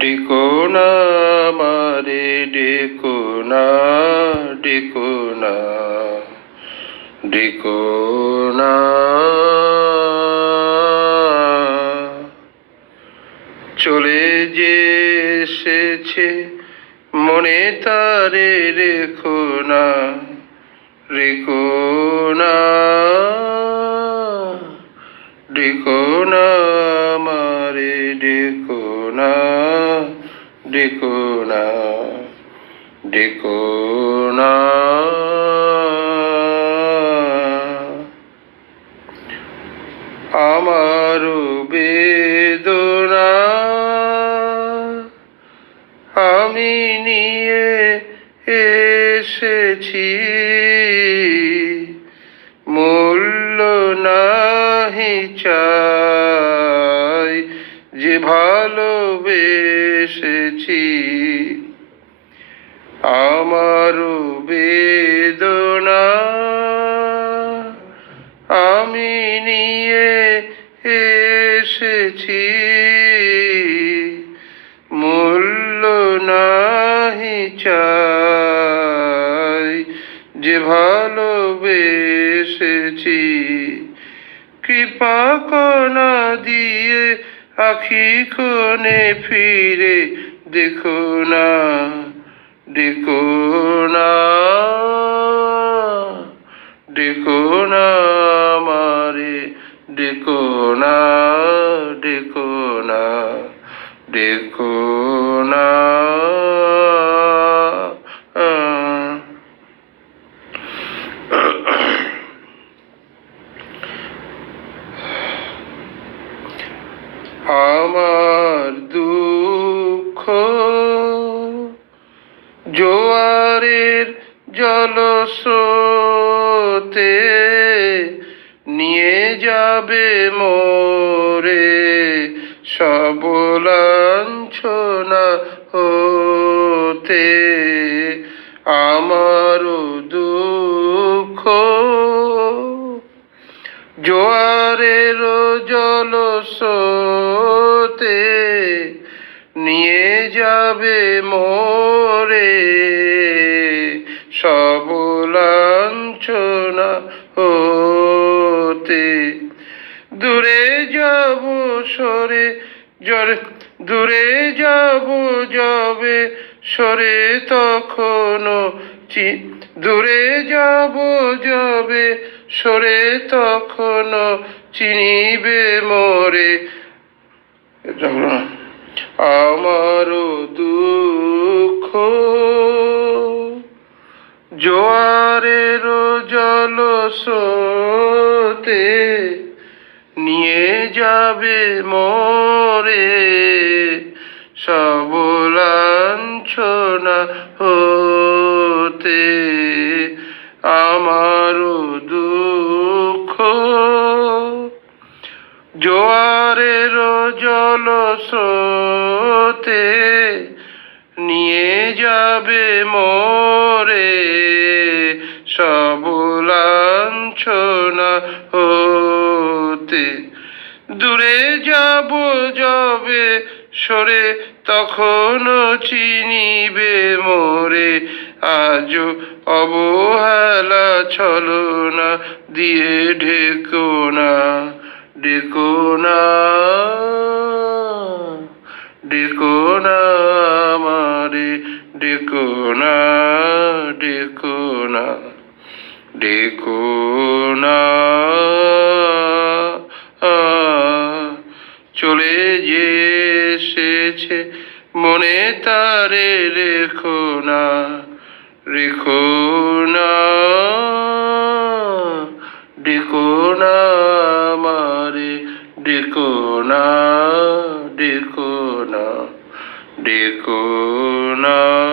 ডেকো না মারে ডেকো না ডেকো চলে যে এসেছে, মনে তারে রেখো না রেখো না ডেকো না মারে ডেকো না না আমার বেদনা আমি নিয়ে এসেছি। যে ভালোবেসেছি আমার বেদনা আমি নিয়ে এসেছি। মূল্য নাহি চাই যে ভালোবেসেছি। কৃপা কণা দিয়ে আখি কোনে ফিরে দেখো না দেখো না দেখো না মারে দেখো না দেখো না, দেখো আমার দুঃখ। জোয়ারের জলস্রোতে নিয়ে যাবে মোরে সবলাঞ্ছনা হতে। আমার দুঃখ। জোয়ারের জলস্রোতে যাবে মোরে। সবলাঞ্ছনা হতে দূরে যাব সরে জরে দূরে যাব যাবে সরে তখনও দূরে যাব যাবে সরে তখনও চিনিবে মোরে। আমারও যাবে মোরে সবলাঞ্ছনা হতে আমারও দুঃখ। জোয়ারের জল স্রোতে নিয়ে যাবে মোরে সবলাঞ্ছনা হতে সরে তখনও চিনিবে মোরে। আজ অবহেলা ছলনা দিয়ে ঢেকো না ডেকো না ডেকো না মারে ডেকো না ডেকো না ডেকো না। চলে যে এসেছে। মনে তারে রেখো না রেখো না, ডেকো না মারে ডেকো না ডেকো না ডেকো না।